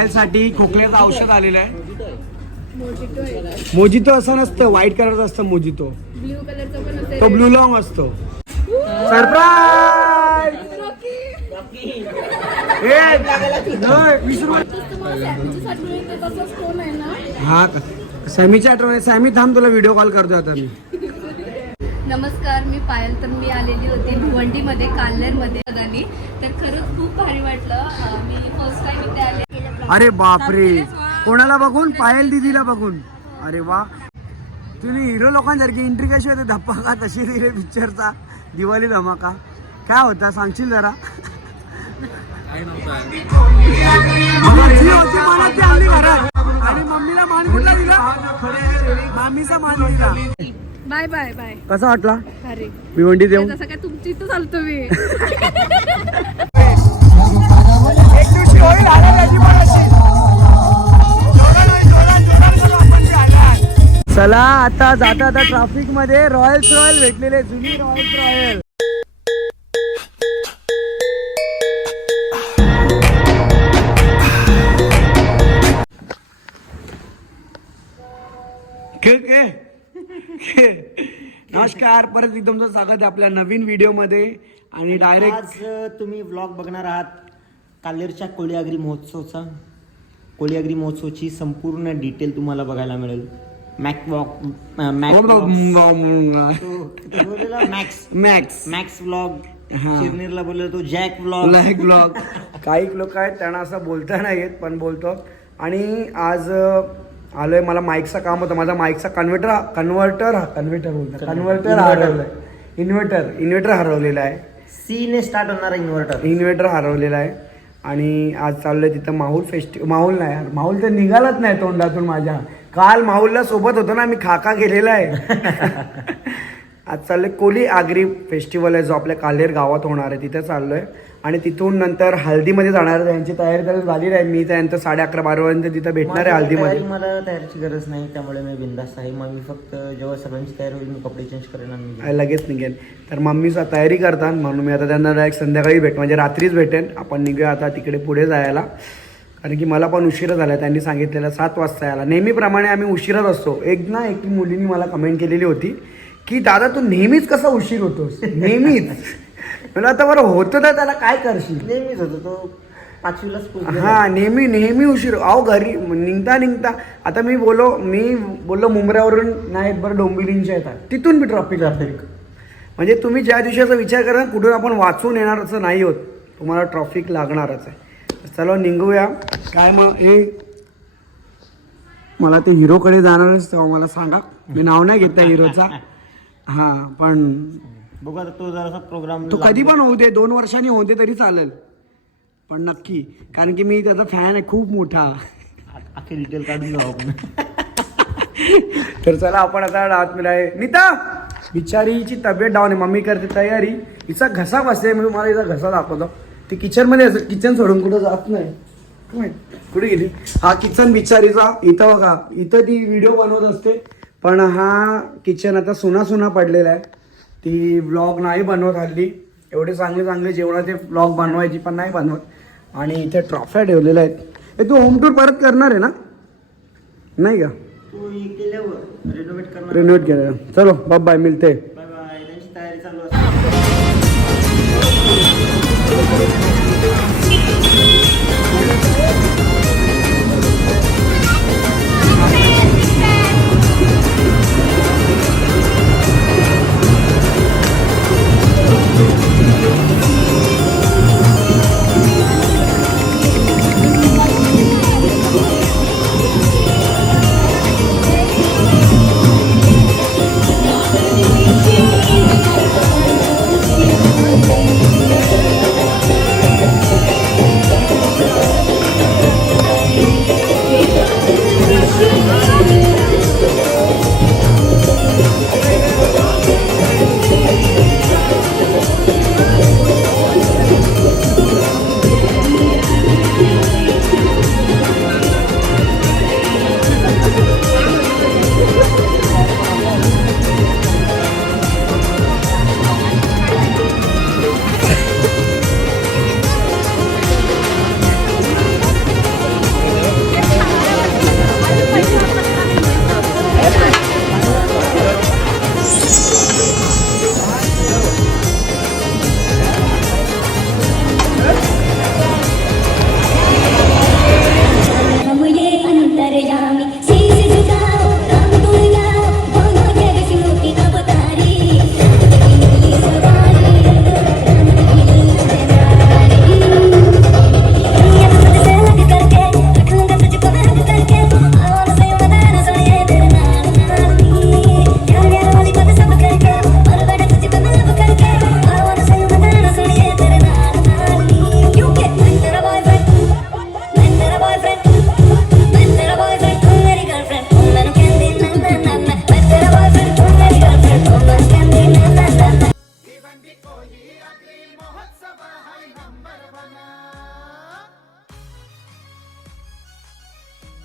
पायलसाठी खोकल्याचं औषध आलेलं आहे. मोजितो असं नसतं व्हाईट कलरचं असतं मोजितो ब्ल्यू कलरचा पण असेल तो ब्लू लॉंग असतो. सरप्राईज वीस रुपये आहे ना. हा का सॅमीच्या आठवण सॅमी थांब तुला व्हिडिओ कॉल करतोय आता मी. नमस्कार मी पायल. तर मी आलेली होती भिवंडीमध्ये काल्हेरमध्ये बघानी तर खरंच खूप भारी वाटलं. अं, मी फर्स्ट टाइम इथे आले. अरे बापरे. कोणाला बघून? पायल दिदीला बघून. अरे वा. तुम्ही हिरो लोकांसारखी एंट्री कशी होते? धप्पा का तशी रे पिक्चरचा दिवाळी धमाका. काय होता? सांगशील जरा? मम्मी होती मानाची आली घरात. आणि मम्मीला मान कुठला दिला? मामीचा मान दिला. Bye bye bye. कसा वाटला? अरे भिवंडी देऊन जसं काय तुमची इथं चालतो मी. चला आता जाता आता ट्रॅफिकमध्ये रॉयल्स रॉयल भेटलेले जुनी रॉयल्स रॉयल नमस्कार परत एकदा तुमचं स्वागत आहे आपल्या नवीन व्हिडिओमध्ये. आणि डायरेक्ट आज तुम्ही व्लॉग बघणार आहात. कालेरच्या कोळीआगरी महोत्सवचा कोळीआगरी महोत्सवची संपूर्ण डिटेल तुम्हाला बघायला मिळेल. Mac walk mac max max max vlog हा. चिरनेरला बोललो तो जॅक व्लॉग लाईक ब्लॉग काही लोक आहेत त्यांना असं बोलता नाही येत पण बोलतो. आणि आज आलोय मला माईकचं काम होतं. माझा माईकचा कन्व्हर्टर कन्व्हर्टर कन्व्हर्टर बोलतो कन्व्हर्टर हरवलंय. इन्व्हर्टर इन्व्हर्टर हरवलेला आहे. सी ने स्टार्ट होणारा इन्व्हर्टर इन्व्हर्टर हरवलेला आहे. आणि आज चाललोय तिथं माहुल फेस्टि माहुल नाही यार माहुल तर निघालाच नाही तोंडातून माझ्या. काल माहुलला सोबत होतो ना मी खाका गेलेला आहे. आज चाललोय कोली आगरी फेस्टिवल आहे जो आपल्या कालेर गावात होणार आहे. तिथे चाललोय. आणि तिथून नंतर हल्दीमध्ये जाणार आहे. त्यांची तयारी तर झाली आहे. मी त्यानंतर साडे अकरा बारा वाजता तिथं भेटणार आहे हल्दीमध्ये मला तयारीची गरज नाही. त्यामुळे मी बिंदास्त आहे. मग मी फक्त जेव्हा सगळ्यांची तयारी होईल मी कपडे चेंज करेन आणि लगेच निघेन. तर मम्मीचा तयारी करतात. म्हणून मी आता त्यांना डायरेक्ट संध्याकाळी भेट म्हणजे रात्रीच भेटेन. आपण निघूया आता तिकडे पुढे जायला. कारण की मला पण उशिरा झाला त्यांनी सांगितलेलं सात वाजता यायला. नेहमीप्रमाणे आम्ही उशिराच असतो. एक ना एक मुलीने मला कमेंट केलेली होती. की दादा तू नेहमीच कसा उशीर होतोस? नेहमीच. म्हणलं आता बरं होतं तर त्याला काय करशील? नेहमीच होतो तो. पाचवीलाच पोहोचलेला. हा नेहमी नेहमी उशीर. अहो घरी निघता निघता. आता मी बोलो मी बोललो मुंबऱ्यावरून नाही बरं डोंबिवलींच्या येतात. तिथून मी ट्रॉफिक ट्रॅफिक म्हणजे तुम्ही ज्या दिवशीचा विचार करा कुठून आपण वाचून येणार असं नाही होत. तुम्हाला ट्रॉफिक लागणारच आहे. तर चला निघूया. काय मग हे मला ते हिरोकडे जाणारच तेव्हा मला सांगा. मी नाव नाही घेत त्या हिरोचा. हां पण बघू आता तो जरासा प्रोग्राम तो कधी पण होऊ दे दोन वर्षांनी होऊ दे तरी चालेल. पण नक्की कारण की मी त्याचा फॅन आहे खूप मोठा. अख्खे डिटेल काढून जाऊ आपण. तर चला आपण आता रात मिळाय नीता बिचारीची तब्येत डाऊन आहे. मम्मी करते तयारी. हिचा घसा बसते मी तुम्हाला हिचा घसा दाखवतो. ती किचनमध्ये असेल किचन सोडून कुठं जात नाही. काय माहीत, कुठे गेली? हा किचन बिचारीचा. इथं बघा इथं ती व्हिडिओ बनवत असते. पण हा किचन आता सुना सुना पडलेला आहे. ती व्लॉग नाही बनवत हल्ली. एवढे चांगले चांगले जेवणाचे व्लॉग बनवायची पण नाही बनवत. आणि इथे ट्रॉफ्या ठेवलेल्या आहेत. ए तू होम टूर परत करणार आहे ना? नाही का? हे रिनोव्हेट केलं चलो बाय बाय मिळते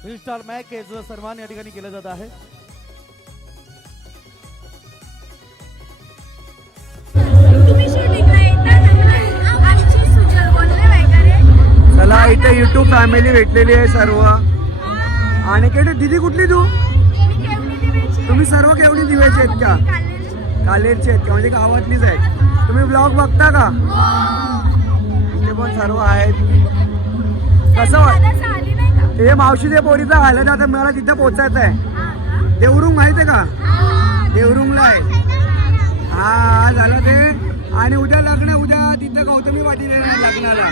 बाय बाय त्यांची तयारी चालू असते फ्रीस्टाईल मॅक याचं सन्मान या ठिकाणी केलं जात आहे. तुम्ही शूटिंगला येता आमची सुजल बोलले वगैरे चला इथे युट्यूब फॅमिली भेटलेली आहे सर्व. आणि केवढी दिदी कुठली तू? तुम्ही सर्व केवढी दिव्याचे आहेत का? कालेरचे आहेत का? म्हणजे गावातलीच आहेत. तुम्ही ब्लॉग बघता का? इथे पण सर्व आहेत. कसं वाट हे मावशीच्या पोरीचा घालत आता मला तिथं पोचायचं आहे. देवरुंग माहिती आहे का? देवरुंगला आहे. हा झालं ते. आणि उद्या लग्न उद्या तिथं गौतमी पाटील येणार लग्नाला.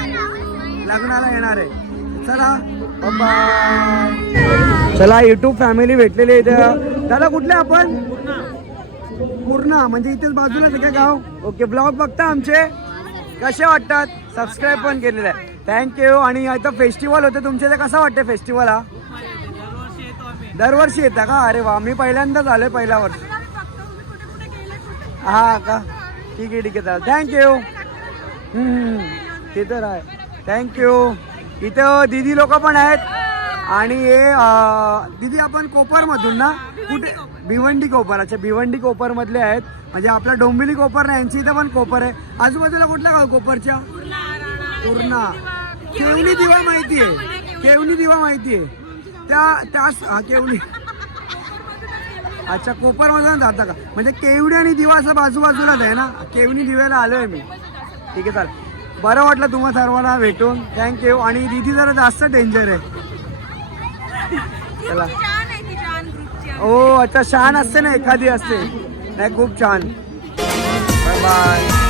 लग्नाला येणार आहे. चला चला युट्यूब फॅमिली भेटलेली इथं. दादा कुठले आपण? पूर्ण म्हणजे इथेच बाजूलाच आहे का गाव? ओके ब्लॉग बघता आमचे? कसे वाटतात? सबस्क्राईब पण केलेलं आहे. थँक्यू आणि आता फेस्टिवल होतं. तुमच्या इथे कसं वाटतं फेस्टिवल हा? दरवर्षी येता का? अरे वा मी पहिल्यांदाच आलोय पहिल्या वर्षी. हा का? ठीक आहे ठीक आहे. चालेल. थँक्यू ते तर आहे. थँक्यू इथं दिदी लोक पण आहेत. आणि हे दिदी आपण कोपरमधून ना? कुठे? भिवंडी कोपर. अच्छा भिवंडी कोपरमधले आहेत. म्हणजे आपला डोंबिवली कोपर नाही यांची इथं पण कोपर आहे. आजूबाजूला कुठल्या गाव कोपरच्या? पूर्णा. केवली दिवा माहिती आहे. केवली दिवा माहिती आहे. त्या त्याच हा केवली अच्छा कोपर मधून जाता का? म्हणजे केवडी आणि दिवा असं बाजूबाजूलाच आहे ना? केवणी दिव्याला आलोय मी. ठीक आहे चालेल बरं वाटलं तुम्हा सर्वांना भेटून. थँक्यू आणि दिदी जरा जास्त डेंजर आहे. चला. ओ अच्छा छान असते ना एखादी असते. नाही खूप छान. बाय बाय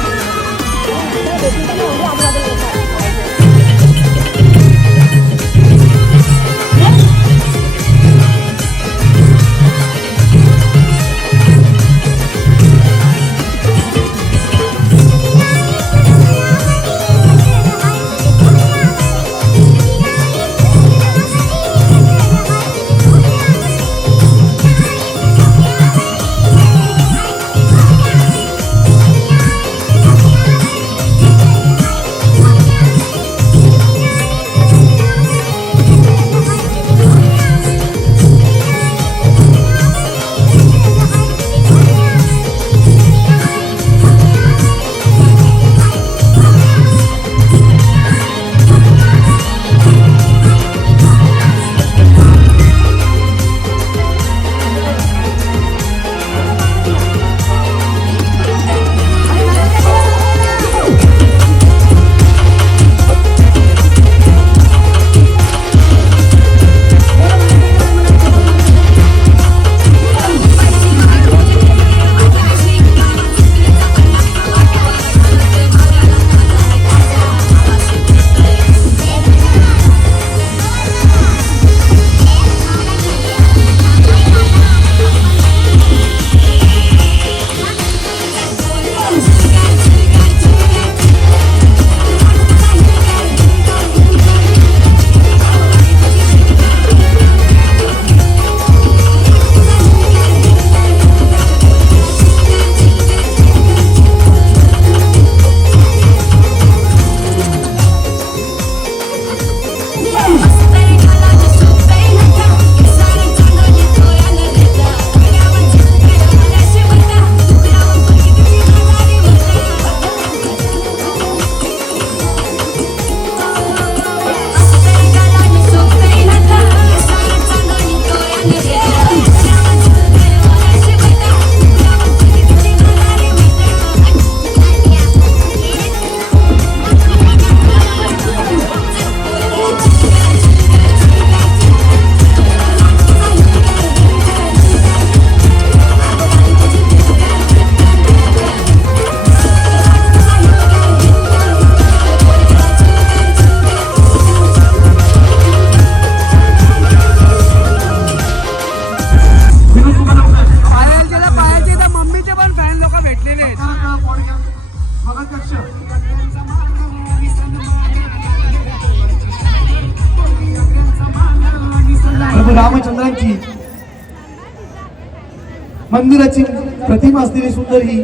मंदिराची प्रतिमा असलेली सुंदर ही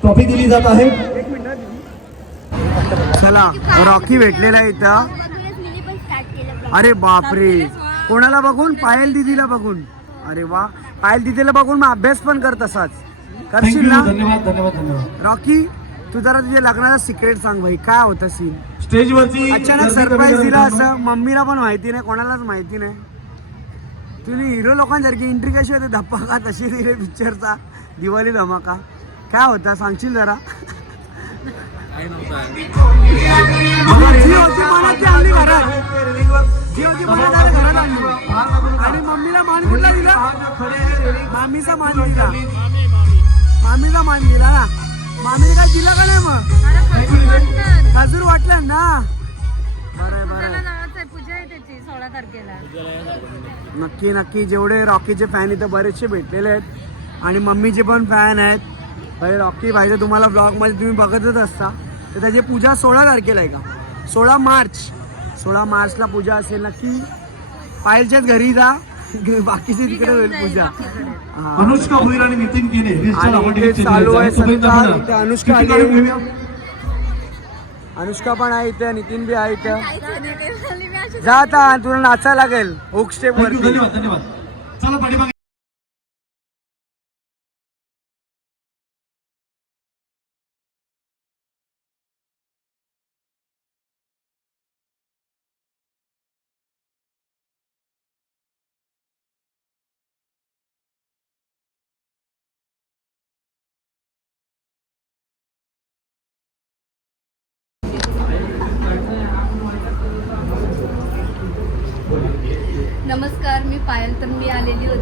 ट्रॉफी दिली जात आहे. चला रॉकी भेटलेला आहे इथं. अरे बापरे. कोणाला बघून? पायल दिदीला बघून. अरे वा. पायल दिदीला बघून मग अभ्यास पण कर तसाच. करशील ना? धन्यवाद धन्यवाद धन्यवाद. रॉकी तू जरा तुझ्या लग्नाचा सिक्रेट सांग भाई. काय होतं सीन स्टेजवरची अचानक सरप्राईज दिला. असं. मम्मीला पण माहिती नाही कोणालाच माहिती नाही. तुम्ही हिरो लोकांसारखी एंट्री कशी होते धप्पा का तशी दिले पिक्चरचा दिवाळी धमाका. काय होता? सांगशील जरा? आणि मम्मीला मान कुठला दिला? मामीचा मान दिला. मामीचा मान दिला ना? मामीने काय दिला का नाही मग? खजूर वाटलं ना? बरं बरं. सोळा तारखेला. नक्की नक्की. जेवढे रॉकीचे फॅन इथं बरेचसे भेटलेले आहेत आणि मम्मीचे पण फॅन आहेत. पहिले रॉकी पाहिजे तुम्हाला ब्लॉगमध्ये तुम्ही बघतच असता. तर त्याची पूजा सोळा तारखेला आहे का? सोळा मार्च. सोळा मार्चला पूजा असेल नक्की. पायलच्याच घरी जा. बाकीचे तिकडे होईल पूजा. हा. अनुष्का भोईर आणि नितीन केने चालू आहे इथे अनुष्का आली. अनुष्का पण आहे इथे नितीन बी आहे इथे. जा आता तुला नाचायला लागेल. हुक स्टेप वरती. धन्यवाद धन्यवाद. चला पाठीमागे.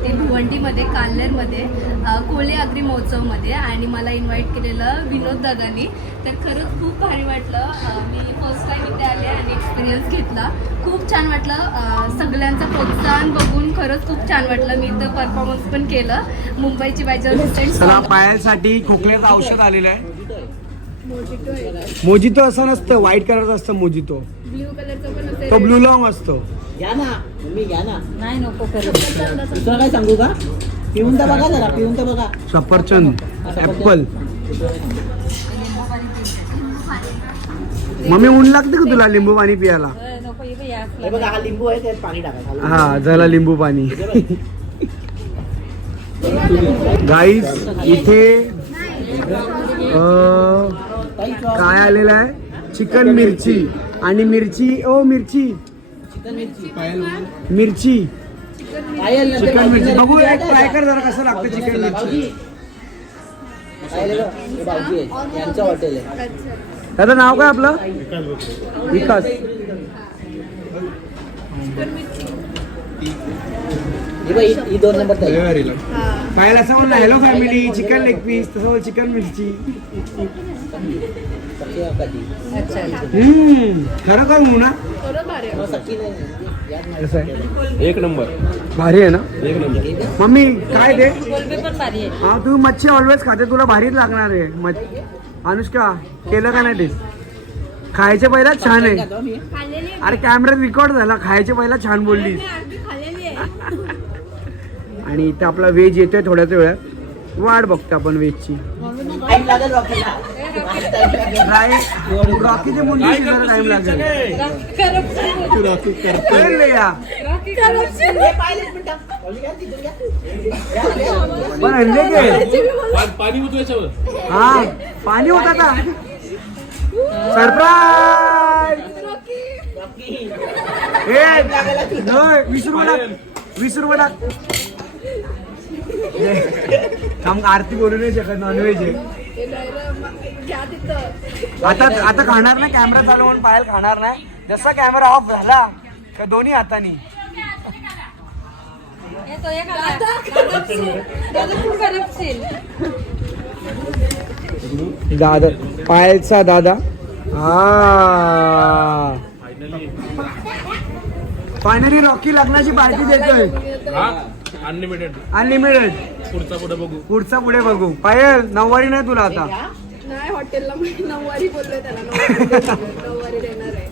होती भिवंडीमध्ये काल्हेरमध्ये कोळे अग्री महोत्सवमध्ये आणि मला इन्व्हाइट केलेलं विनोद दादानी. तर खरंच खूप भारी वाटलं. मी फर्स्ट टाईम इथे आले आणि एक्सपिरियन्स घेतला. खूप छान वाटलं. सगळ्यांचं प्रोत्साहन बघून खरंच खूप छान वाटलं. मी इथं परफॉर्मन्स पण केलं. मुंबईची बायचा चला पायासाठी खोकल्याचं औषध आलेलं आहे. मोजितो असं नसतं व्हाईट कलरचं असतं मोजितो ब्ल्यू कलरचं पण तो ब्लू लॉंग असतो. घ्या ना मम्मी घ्या ना. नाही नको दुसरं काय सांगू का? पिऊन तर बघा जरा पिऊन तर बघा. सफरचंद ऍपल मम्मी ऊन लागते का तुला लिंबू पाणी पियाला? हे बघा हा लिंबू आहे त्यात पाणी टाकायचं हा झाला लिंबू पाणी. गाईस इथे अं, काय आलेलं आहे? चिकन मिरची. आणि मिरची ओ मिरची. मिरची. चिकन मिरची. बघू एक ट्राय कर जरा कसं लागतं चिकन मिरची. यांचं हॉटेल आहे त्याचं नाव काय आपलं? विकास. ही ही दोन नंबर. पाहायला असं म्हणलं hello family chicken leg piece तसं चिकन मिरची ती? हम्म खरं का म्हणू ना. कसं आहे एक नंबर भारी आहे ना मम्मी काय ते हा तुम्ही मच्छी ऑलवेज खाते तुला भारीच लागणार आहे मच्छी अनुष्का केलं का नाही टेस्ट खायच्या पहिला छान आहे. अरे कॅमेऱ्यात रेकॉर्ड झाला खायच्या पहिला छान बोललीस आणि इथं आपला व्हेज येतोय थोड्याच वेळात वाट बघतो आपण व्हेजची टाईम लागेल रॉकीला. रॉकीचे मुंडी शिजायला टाइम लागेल कळलं रे या. हे पायल एक मिनिटं. भाऊजी घ्या, तिथून घ्या. घ्या, घ्या, घ्या. पण आणले के हा पाणी होता का सरप्राईज रॉकी. ए वीस रुपये टाक वीस रुपये टाक आरती बोलू नाही शकत नॉनव्हेज आहे. आता आता खाणार नाही कॅमेरा चालू म्हणून पायल खाणार नाही. जसा कॅमेरा ऑफ झाला का दोन्ही हातानी. दादा पायलचा दादा. हा. फायनली रॉकी लग्नाची पार्टी देतोय. अनलिमिटेड अनलिमिटेड पुढचा पुढे बघू. पुढचा पुढे बघू. पायल नऊवारी नाही तुला आता? नाही हॉटेलला नऊवारी बोललोय त्याला. नऊवारी देणार आहे.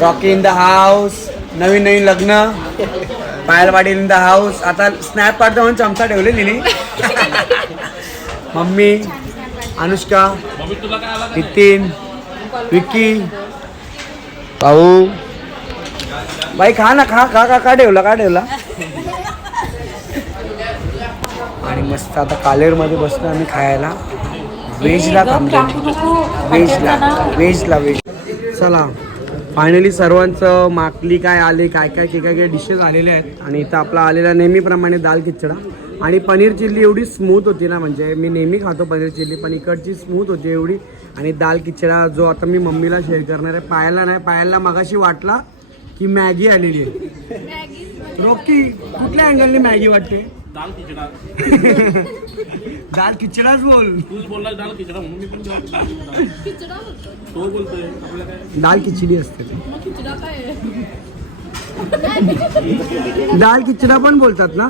रॉकी इन द हाऊस नवीन नवीन लग्न. Payal Patil in the house आता स्नॅप काढतो म्हणून चमचा ठेवले तिने. मम्मी अनुष्का मम्मी तुला काय आला नितीन विक्की. भाऊ. बाई खा ना खा खा खा का ठेवला का ठेवला. मस्त आता कालेरमध्ये बसलो आम्ही खायला. व्हेजला थांबलो व्हेजला व्हेजला व्हेज चला फायनली सर्वांचं माकली काय आले काय काय काय काय डिशेस आलेले आहेत. आणि इथं आपला आलेला नेहमीप्रमाणे दाल खिचडा. आणि पनीर चिल्ली एवढी स्मूथ होती ना म्हणजे मी नेहमी खातो पनीर चिल्ली पण इकडची स्मूथ होती एवढी. आणि दाल खिचडा जो आता मी मम्मीला शेअर करणार आहे पायाला नाही पायाला मगाशी वाटला की मॅगी आलेली आहे. रॉकी कुठल्या अँगलने मॅगी वाटते? दाल खिचडा दाल खिचडाच बोल। तूच बोलला दाल खिचडा म्हणून मी पण जेव्हा- तो बोलतोय आपल्याला काय दाल खिचडी असते दाल खिचडा पण बोलतात ना?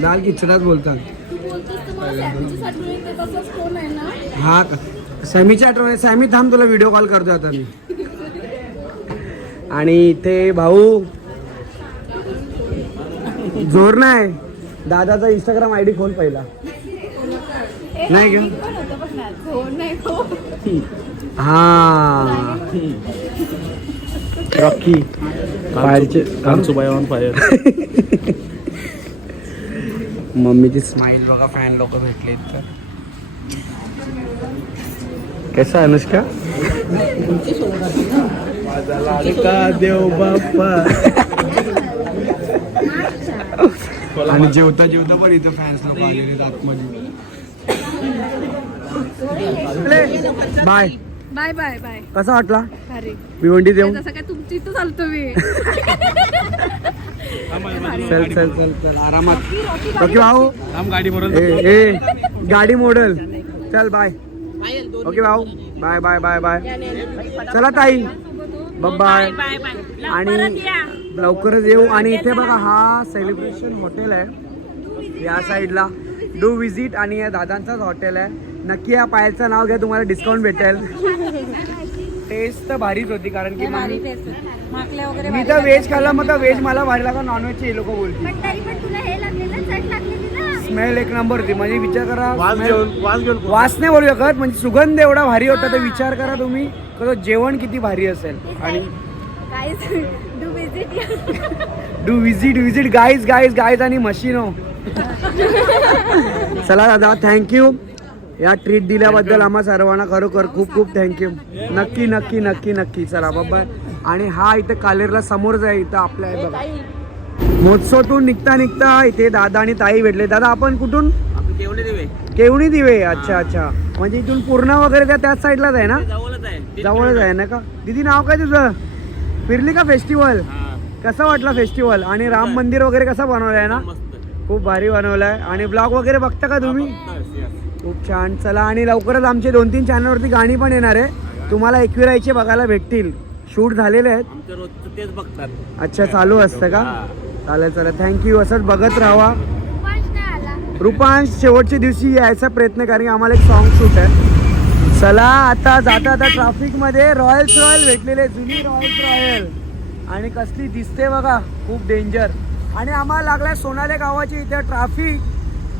दाल खिचडाच बोलतात। हा का सॅमीच्या आठवण सॅमी थांब तुला व्हिडिओ कॉल करतो आता मी. आणि इथे भाऊ जोर नाही. दादाचा इंस्टाग्राम आय डी खोल पहिला. नाही का? हा. रॉकी बाहेरचे कानसुबाई ऑन फायर मम्मीची स्माइल बघा फॅन लोक भेटले तर. कसा अनुष्का? माझा लाडका देव बाप्पा. आणि जेवता जेवता पण इथं फॅन्स लोक आलेले आहेत आतमध्ये. बाय. Bye bye bye. कसा वाटला? अरे. भिवंडी देऊ? तसं काय तुमची इथं चालतो मी. चल चल चल चल. आरामात. ओके भाऊ. गाडी. ए ए गाडी मॉडेल. चल बाय. ओके भाऊ. Bye bye bye bye. चला ताई. बाय आणि लवकरच येऊ. आणि इथे बघा हा सेलिब्रेशन हॉटेल आहे. या साईडला डू विजिट आणि या दादांचाच हॉटेल आहे. नक्की या पायलचं नाव घ्या तुम्हाला डिस्काउंट भेटेल. टेस्ट तर भारीच होती कारण की मी- मी तर व्हेज खाल्ला मग तर व्हेज मला भारी लागला नॉनव्हेजचे लोक बोलतील. हे स्मेल एक नंबर होती. म्हणजे विचार करा वास smell- घेऊन वास घेऊन वास नाही बोलू शकत म्हणजे सुगंध एवढा भारी होता तर विचार करा तुम्ही कसं जेवण किती भारी असेल. आणि guys do visit do visit visit guys guys guys आणि मशीनो चला दादा थँक्यू या ट्रीट दिल्याबद्दल आम्हा सर्वांना खरोखर खूप खूप थँक्यू नक्की नक्की नक्की नक्की चला बाबा. आणि हा इथे कालेरला समोरच आहे इथं आपल्या बघा. महोत्सवातून निघता निघता इथे दादा आणि ताई भेटले. दादा आपण कुठून? केवणी दिवे. अच्छा अच्छा. म्हणजे इथून पूर्ण वगैरे त्या त्याच साईडलाच आहे ना? जवळच आहे. ना का? दीदी नाव काय तुझं? फिरली का फेस्टिवल कसं वाटलं फेस्टिवल आणि राम मंदिर वगैरे कसं बनवलं आहे. ना खूप भारी बनवलं आहे आणि ब्लॉग वगैरे बघता का तुम्ही? खूप छान. चला आणि लवकरच आमचे दोन तीन चॅनलवरती गाणी पण येणार आहे. तुम्हाला एकविरायचे बघायला भेटतील. शूट झालेले आहेत. तेच बघतात. अच्छा चालू असतं का? चालेल चालेल. थँक्यू असंच बघत राहा रुपांश शेवटच्या दिवशी यायचा प्रयत्न कारण आम्हाला एक सॉन्ग शूट आहे. चला आता जाता आता ट्रॅफिकमध्ये रॉयल्स रॉयल भेटलेले जुनी रॉयल्स रॉयल आणि कसली दिसते बघा खूप डेंजर आणि आम्हाला लागलाय सोनाले गावाची इथे ट्रॅफिक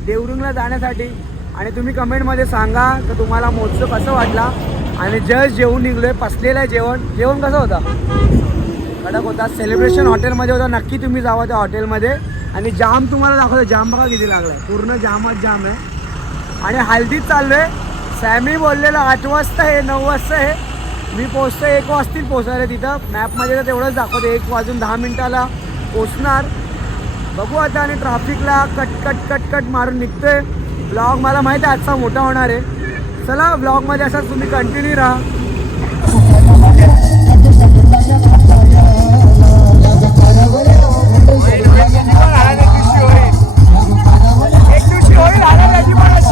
देवरुंगला जाण्यासाठी. आणि तुम्ही कमेंटमध्ये सांगा तर तुम्हाला महोत्सव कसं वाटला? आणि जस्ट जेवून निघलोय पसलेलं आहे जेवण. जेवण कसं होतं? कडक होता. सेलिब्रेशन हॉटेलमध्ये होता. नक्की तुम्ही जावा त्या हॉटेलमध्ये आणि जाम तुम्हाला दाखवतो. जाम बघा किती लागलाय. पूर्ण जामच जाम आहे. आणि हल्दीत चाललोय. सॅमी बोललेलं आठ वाजता आहे नऊ वाजता आहे. मी पोचतो एक वाजतील पोचायला तिथं. मॅपमध्ये तर तेवढंच दाखवतो. एक वाजून दहा मिनिटाला पोचणार बघू आता आणि ट्रॅफिकला कट कट कट कट मारून निघतोय. ब्लॉग मला माहिती आहे आजचा मोठा होणार आहे. चला ब्लॉगमध्ये असाच तुम्ही कंटिन्यू राहा. ready, man.